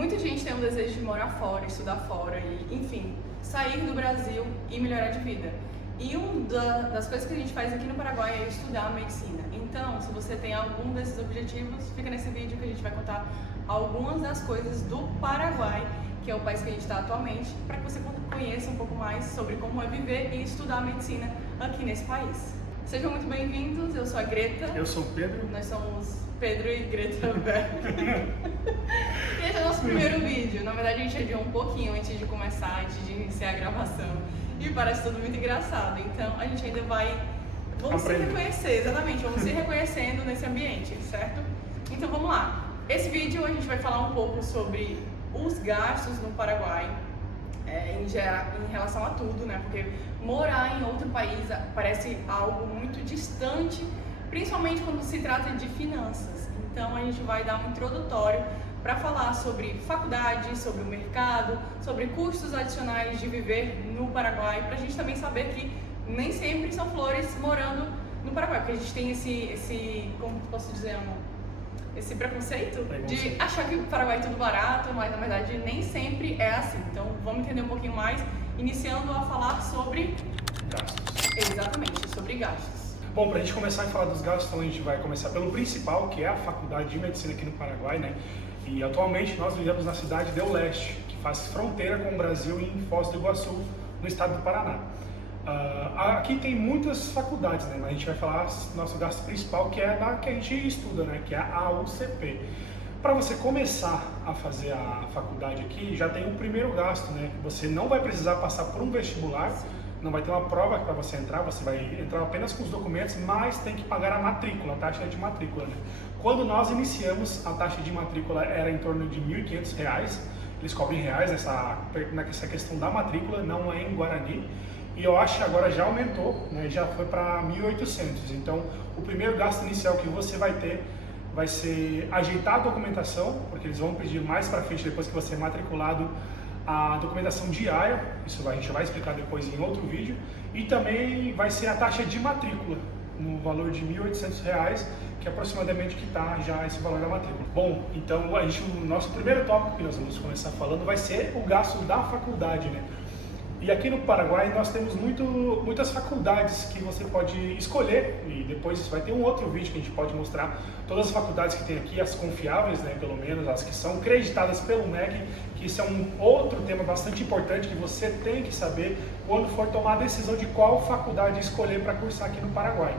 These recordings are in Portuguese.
Muita gente tem um desejo de morar fora, estudar fora e, enfim, sair do Brasil e melhorar de vida. E uma das coisas que a gente faz aqui no Paraguai é estudar medicina. Então, se você tem algum desses objetivos, fica nesse vídeo que a gente vai contar algumas das coisas do Paraguai, que é o país que a gente está atualmente, para que você conheça um pouco mais sobre como é viver e estudar medicina aqui nesse país. Sejam muito bem-vindos, eu sou a Greta. Eu sou o Pedro. Nós somos Pedro e Greta Beck. E esse é o nosso primeiro vídeo. Na verdade, a gente adiou um pouquinho antes de começar, antes de iniciar a gravação. E parece tudo muito engraçado. Então, a gente ainda vamos se reconhecer, exatamente, vamos se reconhecendo nesse ambiente, certo? Então, vamos lá. Esse vídeo a gente vai falar um pouco sobre os gastos no Paraguai, em relação a tudo, né? Porque morar em outro país parece algo muito distante, principalmente quando se trata de finanças. Então a gente vai dar um introdutório para falar sobre faculdade, sobre o mercado, sobre custos adicionais de viver no Paraguai, para a gente também saber que nem sempre são flores morando no Paraguai, porque a gente tem esse como posso dizer, amor? Esse preconceito de achar que o Paraguai é tudo barato, mas na verdade nem sempre é assim. Então vamos entender um pouquinho mais, iniciando a falar sobre gastos. Exatamente, sobre gastos. Bom, para a gente começar a falar dos gastos, então a gente vai começar pelo principal, que é a Faculdade de Medicina aqui no Paraguai, né? E atualmente nós vivemos na cidade de Oeste, que faz fronteira com o Brasil em Foz do Iguaçu, no estado do Paraná. Aqui tem muitas faculdades, né? Mas a gente vai falar do nosso gasto principal, que é da que a gente estuda, né? Que é a UCP. Para você começar a fazer a faculdade aqui, já tem o primeiro gasto, né? Você não vai precisar passar por um vestibular, não vai ter uma prova para você entrar, você vai entrar apenas com os documentos, mas tem que pagar a matrícula, a taxa de matrícula, né? Quando nós iniciamos, a taxa de matrícula era em torno de R$ 1.500, eles cobrem reais nessa questão da matrícula, não é em Guarani. E eu acho que agora já aumentou, né? Já foi para 1.800. Então, o primeiro gasto inicial que você vai ter vai ser ajeitar a documentação, porque eles vão pedir mais para frente, depois que você é matriculado, a documentação diária. Isso a gente vai explicar depois em outro vídeo. E também vai ser a taxa de matrícula, no valor de R$ 1.800, que é aproximadamente que está já esse valor da matrícula. Bom, então o nosso primeiro tópico que nós vamos começar falando vai ser o gasto da faculdade, né? E aqui no Paraguai nós temos muitas faculdades que você pode escolher, e depois vai ter um outro vídeo que a gente pode mostrar todas as faculdades que tem aqui, as confiáveis, né, pelo menos, as que são creditadas pelo MEC, que isso é um outro tema bastante importante que você tem que saber quando for tomar a decisão de qual faculdade escolher para cursar aqui no Paraguai.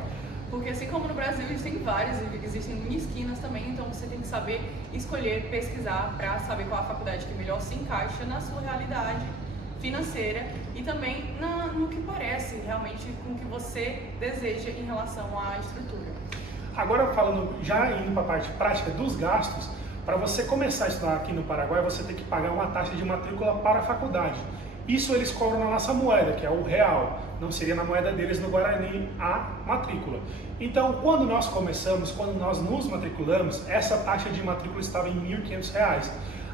Porque assim como no Brasil existem várias, existem mini esquinas também, então você tem que saber escolher, pesquisar para saber qual a faculdade que melhor se encaixa na sua realidade financeira e também no que parece realmente com o que você deseja em relação à estrutura. Agora já indo para a parte prática dos gastos, para você começar a estudar aqui no Paraguai, você tem que pagar uma taxa de matrícula para a faculdade. Isso eles cobram na nossa moeda, que é o real. Não seria na moeda deles no Guarani a matrícula. Então, quando nós começamos, quando nós nos matriculamos, essa taxa de matrícula estava em R$ 1.500.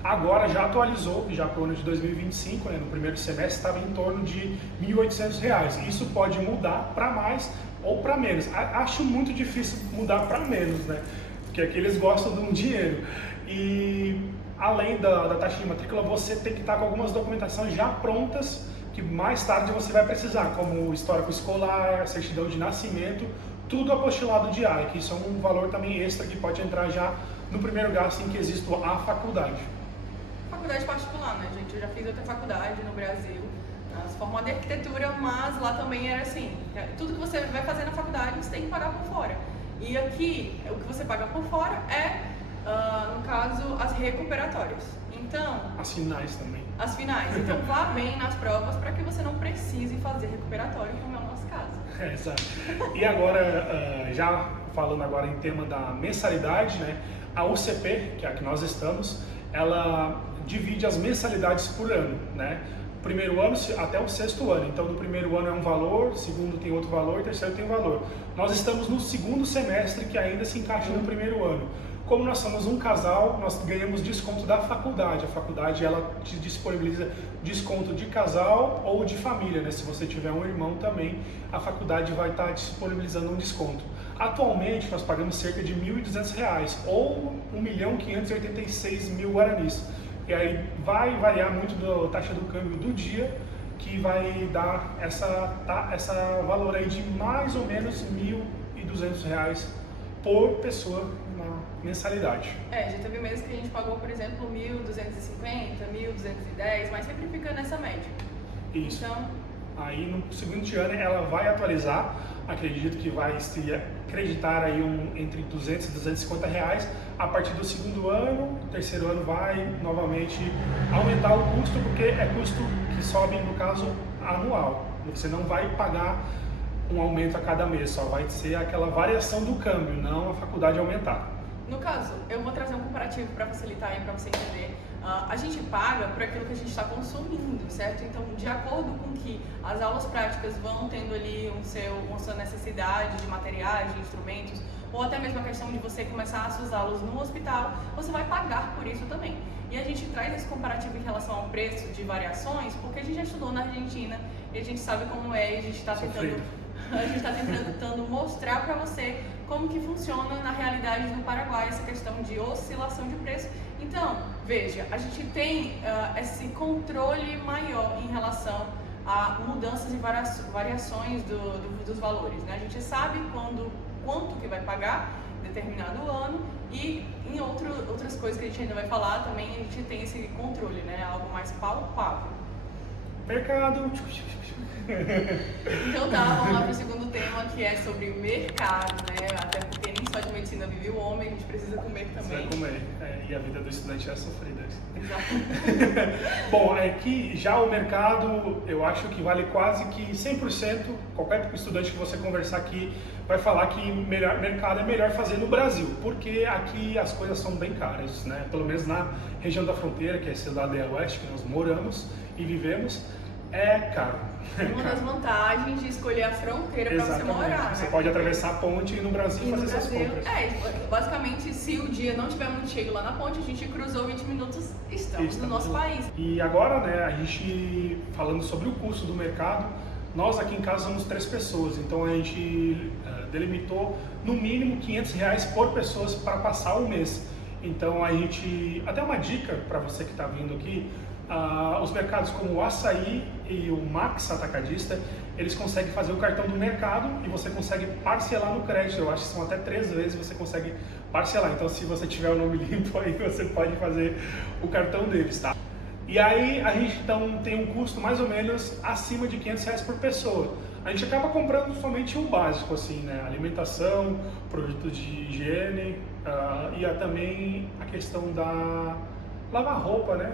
Agora já atualizou, já para o ano de 2025, né, no primeiro semestre estava em torno de R$ 1.800. Isso pode mudar para mais ou para menos. Acho muito difícil mudar para menos, né? Porque aqui eles gostam de um dinheiro. E além da taxa de matrícula, você tem que estar com algumas documentações já prontas, que mais tarde você vai precisar, como histórico escolar, certidão de nascimento, tudo apostilado diário, que isso é um valor também extra que pode entrar já no primeiro gasto em que existe a faculdade. Faculdade particular, né, gente? Eu já fiz outra faculdade no Brasil, formada em arquitetura, mas lá também era assim, tudo que você vai fazer na faculdade você tem que pagar por fora. E aqui, o que você paga por fora no caso, as recuperatórias. Então, as finais também. As finais. Então, vá bem nas provas para que você não precise fazer recuperatório, como é o nosso caso. Exato. E agora, já falando agora em tema da mensalidade, né? A UCP, que é a que nós estamos, ela divide as mensalidades por ano, né? Primeiro ano até o sexto ano. Então, no primeiro ano é um valor, segundo tem outro valor, terceiro tem um valor. Nós estamos no segundo semestre, que ainda se encaixa no primeiro ano. Como nós somos um casal, nós ganhamos desconto da faculdade. A faculdade ela te disponibiliza desconto de casal ou de família, né? Se você tiver um irmão também, a faculdade vai estar disponibilizando um desconto. Atualmente nós pagamos cerca de R$ 1.200 ou R$ 1.586.000 guaranis. E aí vai variar muito da taxa do câmbio do dia, que vai dar essa valor aí de mais ou menos R$ 1.200 por pessoa na mensalidade. Já teve meses que a gente pagou, por exemplo, 1.250, 1.210, mas sempre fica nessa média. Isso. Então, aí no seguinte ano ela vai atualizar, acredito que vai se acreditar aí entre 200 e 250 reais. A partir do segundo ano, terceiro ano vai novamente aumentar o custo, porque é custo que sobe, no caso, anual. Você não vai pagar um aumento a cada mês, só vai ser aquela variação do câmbio, não a faculdade aumentar. no caso, eu vou trazer um comparativo para facilitar aí, para você entender. A gente paga por aquilo que a gente está consumindo, certo? Então, de acordo com que as aulas práticas vão tendo ali a sua necessidade de materiais, de instrumentos, ou até mesmo a questão de você começar as suas aulas no hospital, você vai pagar por isso também. E a gente traz esse comparativo em relação ao preço de variações, porque a gente já estudou na Argentina e a gente sabe como é, e a gente está tentando mostrar para você como que funciona na realidade no Paraguai essa questão de oscilação de preço. Então, veja, a gente tem esse controle maior em relação a mudanças e variações dos valores, né? A gente sabe quanto que vai pagar em determinado ano, e em outras coisas que a gente ainda vai falar também, a gente tem esse controle, né? Algo mais palpável. Mercado. Então tá, vamos lá para o segundo tema, que é sobre mercado, né? Até porque nem só de medicina vive o homem, a gente precisa comer também. Precisa comer, e a vida do estudante é sofrida. Exato. Bom, é que já o mercado, eu acho que vale quase que 100%, qualquer estudante que você conversar aqui vai falar que mercado é melhor fazer no Brasil, porque aqui as coisas são bem caras, né? Pelo menos na região da fronteira, que é a cidade do Oeste, que nós moramos e vivemos, é caro. Uma das vantagens de escolher a fronteira para você morar, Você né? pode atravessar a ponte e ir no Brasil E fazer no suas Brasil, compras. basicamente, se o dia não estiver muito cheio lá na ponte, a gente cruzou 20 minutos, estamos no nosso país. E agora, né, a gente falando sobre o custo do mercado, nós aqui em casa somos 3 pessoas, então a gente delimitou no mínimo R$ 500 por pessoa para passar o mês. Então a gente, até uma dica para você que está vindo aqui, os mercados como o Açaí e o Max Atacadista, eles conseguem fazer o cartão do mercado e você consegue parcelar no crédito. Eu acho que são até 3 vezes você consegue parcelar. Então, se você tiver o nome limpo aí, você pode fazer o cartão deles, tá? E aí a gente então tem um custo mais ou menos acima de R$ 500 por pessoa. A gente acaba comprando somente o básico, assim, né? Alimentação, produtos de higiene e também a questão da lavar roupa, né?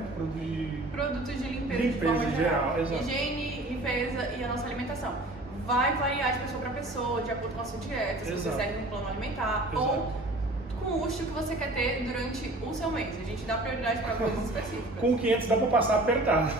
Produtos de limpeza de forma geral. Exato. Higiene, limpeza e a nossa alimentação. Vai variar de pessoa para pessoa, de acordo com a sua dieta, se você segue um plano alimentar, ou com o luxo que você quer ter durante o seu mês. A gente dá prioridade para coisas específicas. Com 500 dá para passar apertado,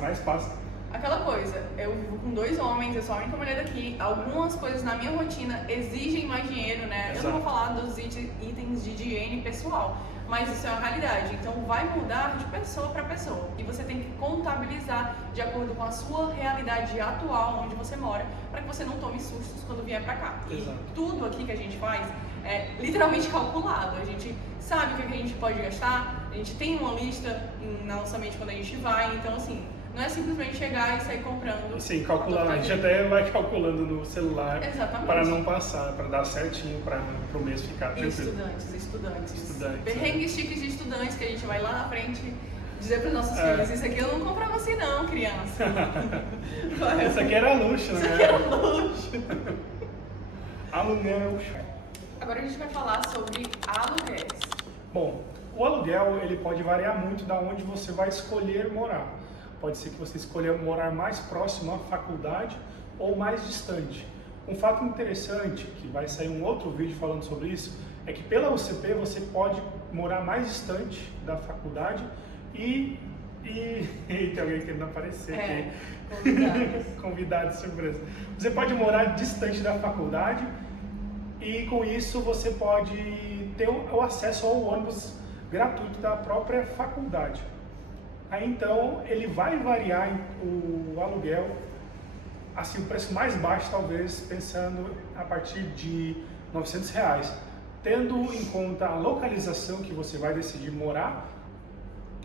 mas passa. Aquela coisa, eu vivo com 2 homens, eu sou a única mulher daqui, algumas coisas na minha rotina exigem mais dinheiro, né? Exato. Eu não vou falar dos itens de higiene pessoal, mas isso é uma realidade, então vai mudar de pessoa para pessoa e você tem que contabilizar de acordo com a sua realidade atual, onde você mora, para que você não tome sustos quando vier para cá. Exato. E tudo aqui que a gente faz é literalmente calculado, a gente sabe o que a gente pode gastar, a gente tem uma lista na nossa mente quando a gente vai, então assim, não é simplesmente chegar e sair comprando. Sim, calcular. A gente até vai calculando no celular. Exatamente. Para não passar, para dar certinho, para o mês ficar tranquilo. Estudantes. Perrengues chiques de estudantes que a gente vai lá na frente dizer para os nossos filhos: isso aqui eu não compro pra você não, criança. Isso aqui era luxo, né? Isso aqui era luxo. Aluguel. Agora a gente vai falar sobre aluguéis. Bom, o aluguel ele pode variar muito da onde você vai escolher morar. Pode ser que você escolha morar mais próximo à faculdade ou mais distante. Um fato interessante, que vai sair um outro vídeo falando sobre isso, é que pela UCP você pode morar mais distante da faculdade e tem alguém querendo aparecer aqui. Convidado de surpresa. Você pode morar distante da faculdade e com isso você pode ter o acesso ao ônibus gratuito da própria faculdade. Aí então ele vai variar o aluguel, assim, o preço mais baixo talvez, pensando a partir de R$ 900, tendo em conta a localização que você vai decidir morar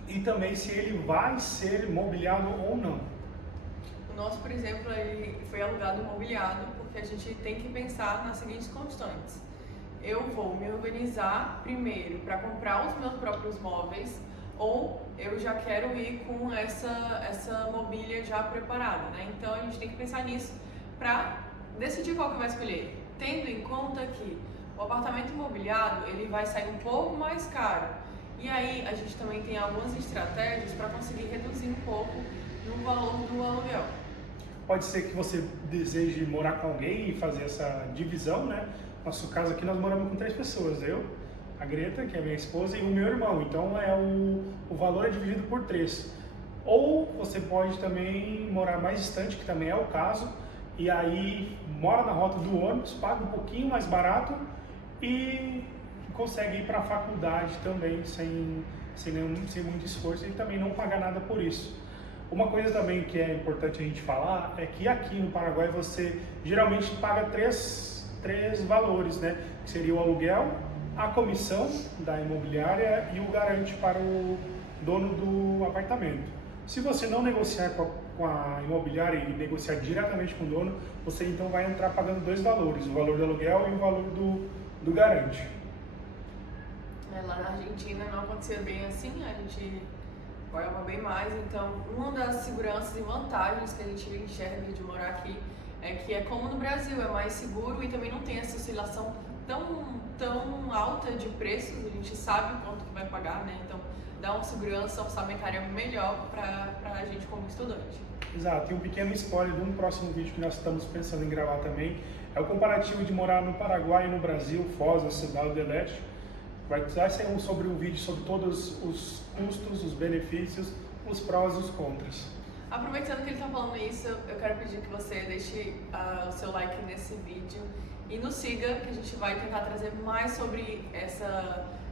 e também se ele vai ser mobiliado ou não. O nosso, por exemplo, ele foi alugado mobiliado porque a gente tem que pensar nas seguintes constantes. Eu vou me organizar primeiro para comprar os meus próprios móveis ou eu já quero ir com essa mobília já preparada, né? Então a gente tem que pensar nisso para decidir qual que vai escolher, tendo em conta que o apartamento imobiliado ele vai sair um pouco mais caro e aí a gente também tem algumas estratégias para conseguir reduzir um pouco no valor do aluguel. Pode ser que você deseje morar com alguém e fazer essa divisão, né? Nosso caso aqui nós moramos com 3 pessoas, eu, a Greta, que é minha esposa, e o meu irmão. Então o valor é dividido por 3. Ou você pode também morar mais distante, que também é o caso, e aí mora na rota do ônibus, paga um pouquinho mais barato e consegue ir para a faculdade também sem muito esforço e também não pagar nada por isso. Uma coisa também que é importante a gente falar é que aqui no Paraguai você geralmente paga três valores, né? Que seria o aluguel, a comissão da imobiliária e o garante para o dono do apartamento. Se você não negociar com a imobiliária e negociar diretamente com o dono, você então vai entrar pagando 2 valores, o valor do aluguel e o valor do garante. Lá na Argentina não acontecia bem assim, a gente pagava bem mais, então uma das seguranças e vantagens que a gente enxerga de morar aqui é que é como no Brasil, é mais seguro e também não tem essa oscilação tão alta de preços, a gente sabe quanto que vai pagar, né? Então dá uma segurança orçamentária melhor para a gente como estudante. Exato, e um pequeno spoiler de um próximo vídeo que nós estamos pensando em gravar também é o comparativo de morar no Paraguai e no Brasil, Foz, a Cidade do Leste. Vai ser sobre um vídeo sobre todos os custos, os benefícios, os prós e os contras. Aproveitando que ele está falando isso, eu quero pedir que você deixe o seu like nesse vídeo e nos siga, que a gente vai tentar trazer mais sobre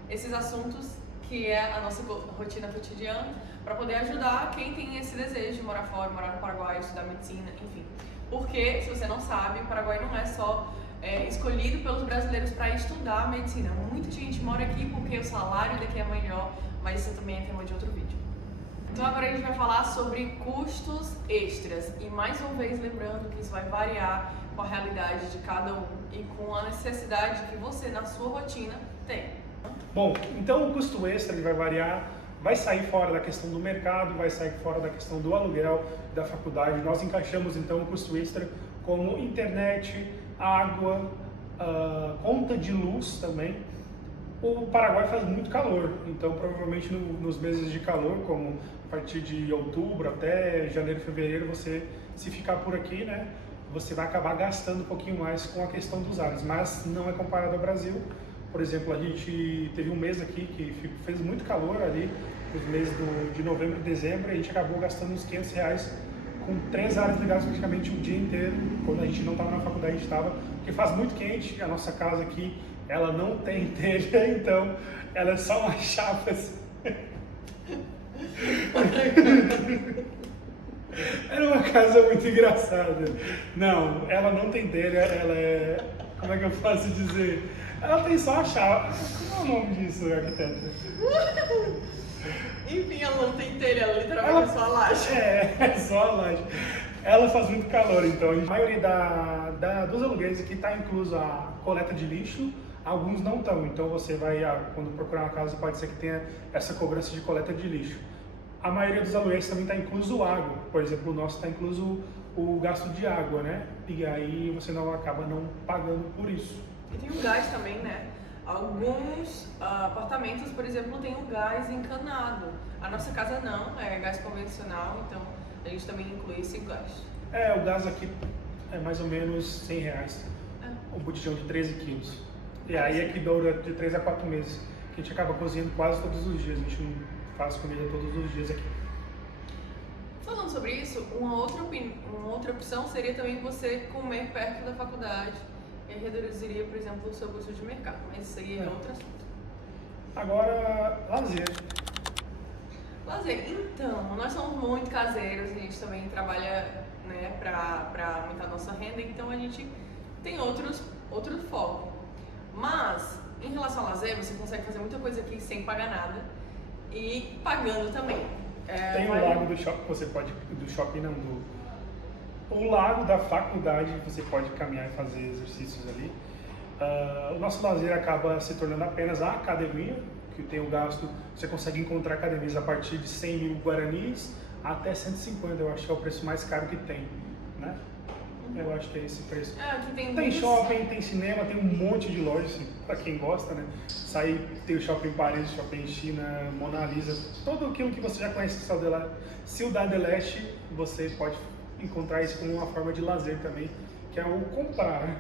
esses assuntos que é a nossa rotina cotidiana, para poder ajudar quem tem esse desejo de morar fora, morar no Paraguai, estudar medicina, enfim. Porque, se você não sabe, o Paraguai não é só escolhido pelos brasileiros para estudar medicina. Muita gente mora aqui porque o salário daqui é melhor, mas isso também é tema de outro vídeo. Então agora a gente vai falar sobre custos extras e mais uma vez lembrando que isso vai variar com a realidade de cada um e com a necessidade que você na sua rotina tem. Bom, então o custo extra ele vai variar, vai sair fora da questão do mercado, vai sair fora da questão do aluguel da faculdade. Nós encaixamos então o custo extra como internet, água, conta de luz também. O Paraguai faz muito calor, então provavelmente nos meses de calor, como a partir de outubro até janeiro, fevereiro, você, se ficar por aqui, né, você vai acabar gastando um pouquinho mais com a questão dos ares, mas não é comparado ao Brasil. Por exemplo, a gente teve um mês aqui que fez muito calor ali, nos meses de novembro e dezembro, e a gente acabou gastando uns R$500 com 3 ares ligadas praticamente o dia inteiro. Quando a gente não estava na faculdade, a gente estava, porque faz muito quente, a nossa casa aqui, ela não tem telha, então ela é só umas chapas. Era uma casa muito engraçada. Não, ela não tem telha, ela é... Como é que eu posso dizer? Ela tem só a chapa. Como é o nome disso, arquiteta? Enfim, ela não tem telha, ela literalmente é só a laje. É só a laje. Ela faz muito calor, então a maioria dos aluguéis aqui está incluso a coleta de lixo, alguns não estão. Então você vai, quando procurar uma casa, pode ser que tenha essa cobrança de coleta de lixo. A maioria dos aluguéis também está incluso água. Por exemplo, o nosso está incluso o gasto de água, né? E aí você acaba não pagando por isso. E tem o gás também, né? Alguns apartamentos, por exemplo, tem o gás encanado. A nossa casa não, é gás convencional, então a gente também inclui esse gás. O gás aqui é mais ou menos R$100, um botijão de 13 quilos. E aí é que dura de 3 a 4 meses, que a gente acaba cozinhando quase todos os dias, a gente não faz comida todos os dias aqui. Falando sobre isso, uma outra opção seria também você comer perto da faculdade. E reduziria, por exemplo, o seu custo de mercado, mas isso aí é outro assunto. Agora, lazer. Lazer, então, nós somos muito caseiros, a gente também trabalha, né, para aumentar a nossa renda, então a gente tem outro foco. Mas, em relação ao lazer, você consegue fazer muita coisa aqui sem pagar nada. e pagando também. Tem o lago do shopping, você pode, do shopping não, o lago da faculdade, você pode caminhar e fazer exercícios ali. O nosso lazer acaba se tornando apenas a academia, que tem o gasto, você consegue encontrar academias a partir de 100 mil guaranis até 150, eu acho que é o preço mais caro que tem, né? Eu acho que é esse preço. Aqui tem shopping, tem cinema, tem um monte de lojas, assim, pra quem gosta, né? Sair, tem o shopping Paris, shopping China, Mona Lisa, tudo aquilo que você já conhece de Ciudad del Este, você pode encontrar isso como uma forma de lazer também, que é o comprar.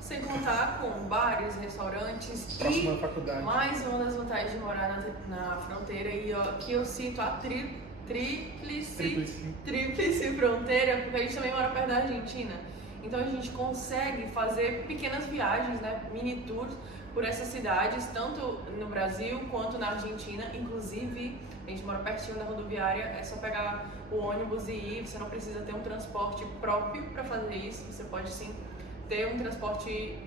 Sem contar com bares, restaurantes Próxima e faculdade. Mais uma das vantagens de morar na fronteira, e aqui eu cito a tríplice fronteira, porque a gente também mora perto da Argentina. Então a gente consegue fazer pequenas viagens, né, mini tours por essas cidades, tanto no Brasil quanto na Argentina. Inclusive, a gente mora pertinho da rodoviária, é só pegar o ônibus e ir, você não precisa ter um transporte próprio para fazer isso, você pode sim ter um transporte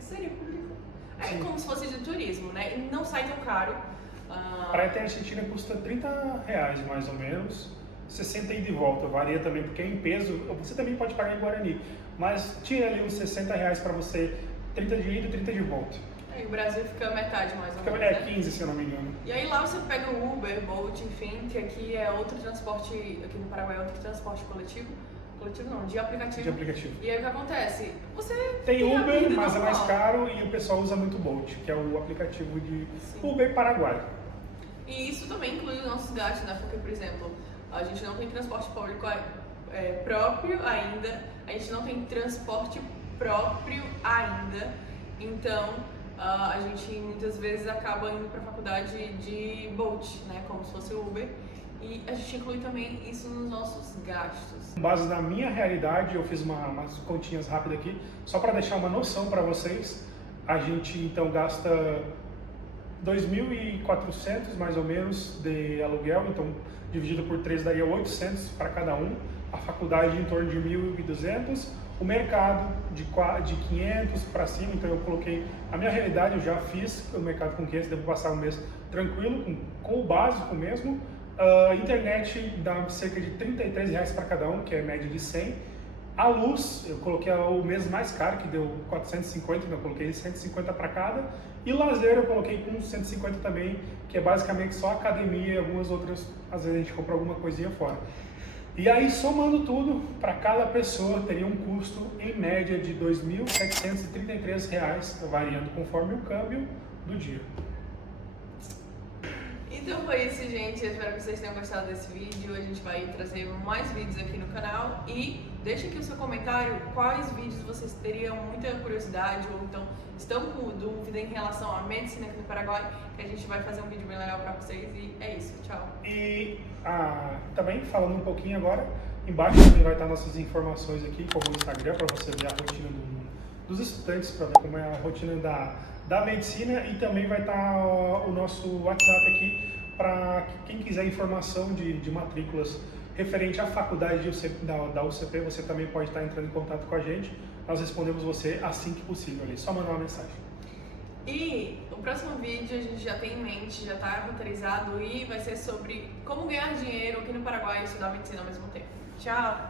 seria público. É como se fosse de turismo, né? E não sai tão caro. Para ir até a Argentina custa R$30 mais ou menos, 60 ida e volta, varia também, porque em peso, você também pode pagar em Guarani, mas tira ali uns R$60 para você, 30 de ida e 30 de volta. E o Brasil fica metade mais ou menos, né? 15 se eu não me engano. E aí lá você pega o Uber, Bolt, enfim, que aqui é outro transporte, aqui no Paraguai é outro transporte coletivo não, de aplicativo. E aí o que acontece? Você tem Uber, mas normal. É mais caro, e o pessoal usa muito Bolt, que é o aplicativo de Uber Paraguai. E isso também inclui os nossos gastos, né? Porque, por exemplo, a gente não tem transporte público próprio ainda, então a gente muitas vezes acaba indo para a faculdade de Bolt, né? Como se fosse o Uber. E a gente inclui também isso nos nossos gastos. Com base na minha realidade, eu fiz umas continhas rápidas aqui, só para deixar uma noção para vocês. A gente então gasta 2.400 mais ou menos de aluguel, então dividido por 3 daria 800 para cada um. A faculdade em torno de 1.200, o mercado de 500 para cima, então eu coloquei a minha realidade, eu já fiz o mercado com 500, devo passar um mês tranquilo, com o básico mesmo. Internet dá cerca de R$33 para cada um, que é a média de 100. A luz, eu coloquei o mês mais caro, que deu 450, então eu coloquei 150 para cada. E lazer eu coloquei com 150 também, que é basicamente só academia e algumas outras, às vezes a gente compra alguma coisinha fora. E aí, somando tudo, para cada pessoa teria um custo em média de R$2.733, variando conforme o câmbio do dia. Então foi isso, gente. Eu espero que vocês tenham gostado desse vídeo. A gente vai trazer mais vídeos aqui no canal. E deixa aqui o seu comentário quais vídeos vocês teriam muita curiosidade ou então estão com dúvida em relação à medicina aqui no Paraguai, que a gente vai fazer um vídeo bem legal para vocês. E é isso. Tchau. E também falando um pouquinho agora, embaixo também vai estar nossas informações aqui, como o Instagram, para você ver a rotina dos estudantes, para ver como é a rotina da medicina, e também vai estar o nosso WhatsApp aqui para quem quiser informação de matrículas referente à faculdade da UCP. Você também pode estar entrando em contato com a gente, nós respondemos você assim que possível ali, só mandar uma mensagem. E o próximo vídeo a gente já tem em mente, já está roteirizado, e vai ser sobre como ganhar dinheiro aqui no Paraguai e estudar medicina ao mesmo tempo. Tchau!